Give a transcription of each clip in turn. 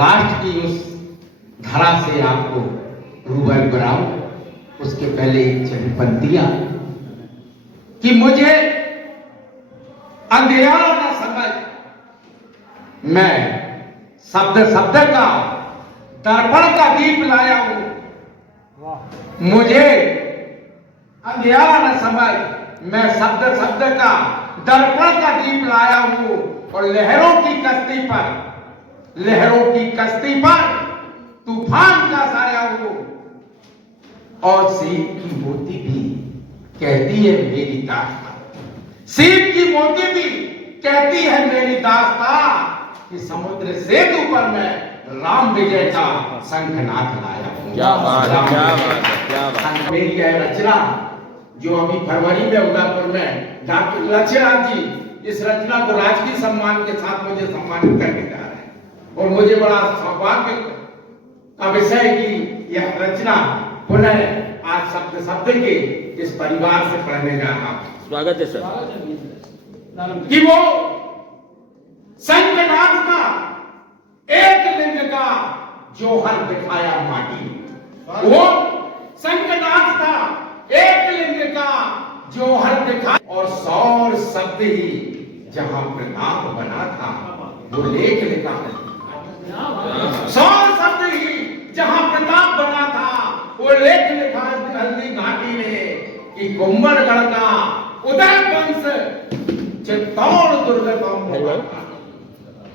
राष्ट्र की उस धरा से आपको रूबरू कराऊं, उसके पहले एक चंद पंक्तियां कि मुझे अंधियारा न समझ, मैं शब्द शब्द का दर्पण का दीप लाया हूं। मुझे अंधियारा न समझ, मैं शब्द शब्द का दर्पण का दीप लाया हूं और लहरों की कश्ती पर तूफान का साया हूं। और सीप की मोती भी कहती है मेरी दास्तां, सीप की मोती भी कहती है मेरी दास्तां कि समुद्र सेतु पर मैं राम विजय का शंखनाद लाया हूं। क्या बात है, क्या बात है, क्या बात है। मेरी यह रचना जो अभी फरवरी में उदयपुर में डॉक्टर लक्ष्मण जी इस रचना को राजकीय सम्मान के साथ मुझे सम्मानित करने जा रहे हैं और मुझे बड़ा सौभाग्य का विषय कि यह रचना पुनः आज शब्द शब्द के इस परिवार से पढ़ने जा रहा हूं। स्वागत है सर। कि वो शंखनाद का एक लिंग का जौहर दिखाया माटी, वो शंखनाद था एक लिंग का जौहर दिखा और सौर शब्द ही जहां प्रताप बना था वो लेख लिखा है। सौर शब्द ही जहां प्रताप बना था वो लेख लिखा हल्दी घाटी में कि कुंभलगढ़ का उदय वंश चित्तौड़ दुर्ग का मोहर था।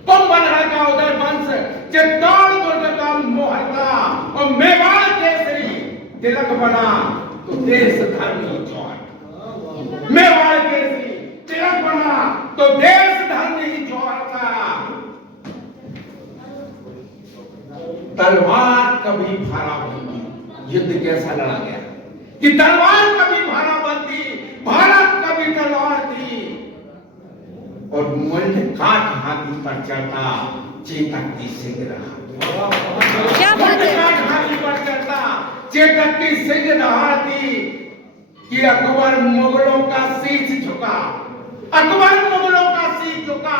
कुंभलगढ़ का उदय वंश चित्तौड़ दुर्ग का मोहर था और मेवाड़ केसरी तिलक बना तो देश धर्म ही जौहर। मेवाड़ केसरी तिलक बना तो देश धर्म ही जौहर था। तलवार कभी भारा बंदी, युद्ध कैसा लड़ा गया कि तलवार कभी भारा बंदी, भारत कभी तलवार थी और मुंड काट हाथी पर चढ़ता चेतक की सिंह रहा। क्या बात है। काट हाथी पर चढ़ता चेतक की सिंह रहा थी कि अकबर मुगलों का शीश झुका, अकबर मुगलों का शीश झुका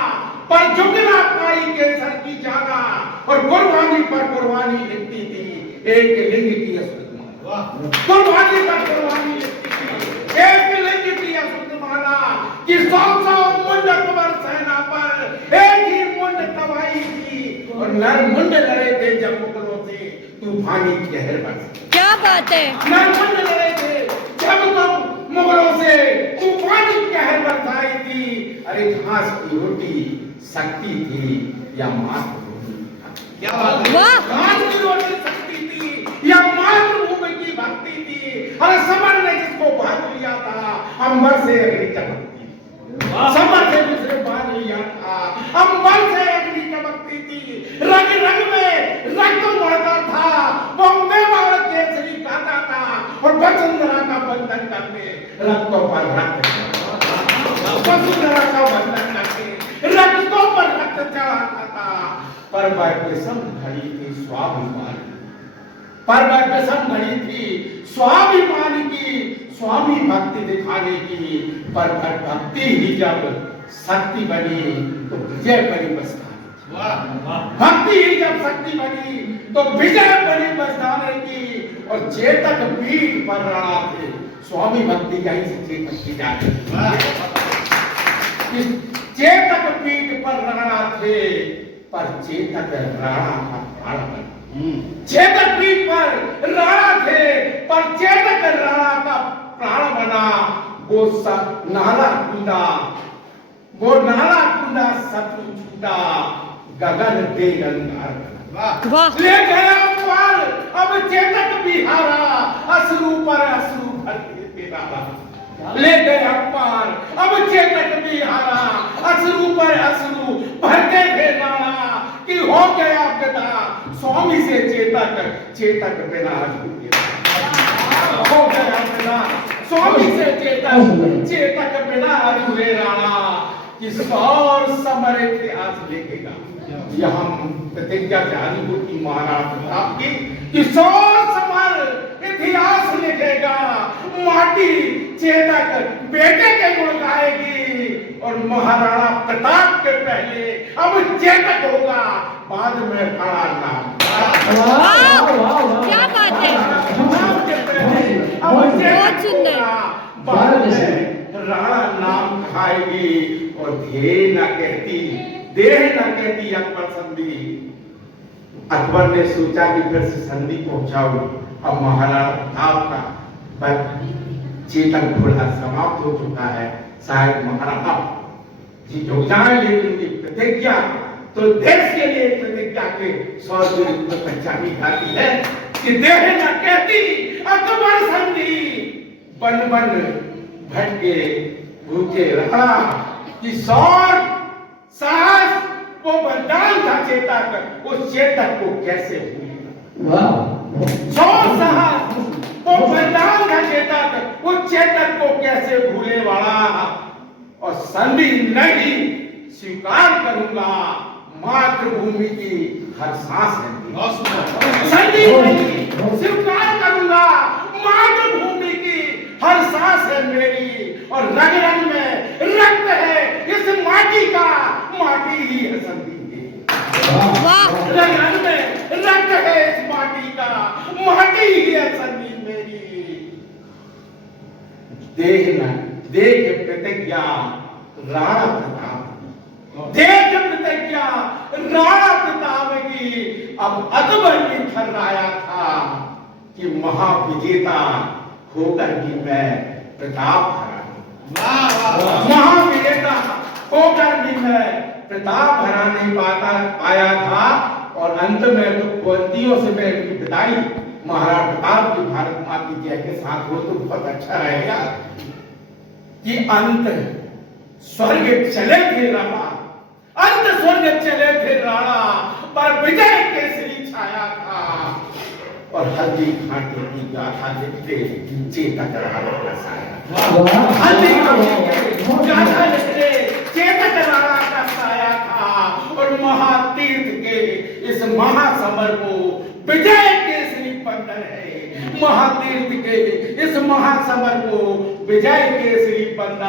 पर झुक ना पाई केसर की जागा और कुर्बानी पर कुर्बानी लिखती थी एक लिंग की अस्तुतमाला। कुर्बानी पर कुर्बानी लिखती थी एक लिंग की अस्तुतमाला कि 100 मुंड अकबर सेना पर एक ही मुंड तबाही थी और नर मुंड लड़े थे जब मुगलों से तूफानी कहर बरसे। क्या बात है। नर मुंड लड़े थे जब तो मुगलों से तूफानी कहर बरसाई थी। अरे घास की रोटी शक्ति थी या मातृभूमि की? क्या बात है। घास की रोटी शक्ति थी या मातृभूमि की भक्ति थी? अरे समर ने जिसको बांध लिया था अंबर से अग्नि चमकती, समर से दूसरे बांध लिया था अंबर से अग्नि चमकती थी। रंग रंग में रक्त बढ़ता था वो मेवाड़ केसरी गाता था और वसुंधरा का बंधन करके रक्तों पर रक्त, वसुंधरा का बंधन करके रक्तों पर रक्त चढ़ाता था। पर वह विषम घड़ी थी स्वाभिमान, पर वह विषम घड़ी थी स्वाभिमान की, स्वामी भक्ति दिखाने की। पर भक्ति ही जब शक्ति बनी तो विजय बनी बसताने, भक्ति ही जब शक्ति बनी तो विजय बनी बसताने की। और चेतक पीठ पर रणा थे, स्वामी भक्ति यहीं से चेतक की जाती चेतक पीठ पर रणा थे पर चेतक राणा का प्राण बना। चेतक पीठ पर राणा थे पर चेतक राणा का प्राण बना। वो नाला कूदा, वो नाला कूदा शत्रु छूटा गगन पे अंगार बना। ले गया पार अब चेतक बिहारा अश्रु पर अश्रु भरते डाला। ले गया पार अब चेतक बिहारा अश्रु पर अश्रु भरते थे डाला कि हो गया पिता स्वामी से चेतक, चेतक बिना हो गया पिता स्वामी से चेतक, चेतक बिना अधूरे राणा कि सौर समर इतिहास लिखेगा। यहाँ प्रतिज्ञा जानीपुर महाराज प्रताप की कि सौर समर इतिहास लिखेगा। माटी चेतक बेटे के गुण गाएगी और महाराणा प्रताप के पहले अब चेतक होगा बाद में खड़ा नाम। वाह क्या बात है। नाम के पहले अब बहुत चेतक सुंदर। होगा, बाद में राणा नाम खाएगी और ध्येय न कहती, देह न कहती अकबर संधि। अकबर ने सोचा कि फिर से संधि पहुंचाऊं। अब महाराणा प्रताप का चेतन घोड़ा समाप्त हो चुका है। शायद महाराणा जी हो जाए, लेकिन ये प्रतिज्ञा तो देश के लिए प्रतिज्ञा के 100 रूप में पहचानी जाती है कि देह न कहती अकबर संधि। बन बन भटके भूखे रहा कि सौर साहस वो बलिदान था चेतक, उस चेतक को कैसे भूलेगा। सौर साहस वो बलिदान था चेतक, उस चेतक को कैसे भूले वाला। और संधि नहीं स्वीकार करूंगा, मातृभूमि की हर सांस है। संधि नहीं स्वीकार करूंगा, मातृभूमि की हर सांस है मेरी। और रग रग में रक्त है इस माटी का, माटी ही है संधि की। रग रग में रक्त है इस माटी का, माटी ही है संधि मेरी। देखना देख प्रतिज्ञा राणा प्रताप, देख प्रतिज्ञा राणा प्रताप की। अब अकबर भी थर्राया था कि महाविजेता होकर भी मैं प्रताप हरा, महाविजेता होकर भी मैं प्रताप हरा नहीं पाया था। और अंत में तो कुंतियों से मैं विदाई महाराणा प्रताप की भारत माँ की जय के साथ हो तो बहुत अच्छा रहेगा कि अंत स्वर्ग चले थे राणा, अंत स्वर्ग चले थे राणा, पर विजय केसरी छाया था। और हल्दी घाटी की गाथा लिखते चेतक राणा का साया, हल्दी घाटी की गाथा लिखते चेतक राणा का साया था। और महातीर्थ के इस महासमर को विजय केसरी बंधन है, महातीर्थ के इस महासमर को विजय केसरी बंधन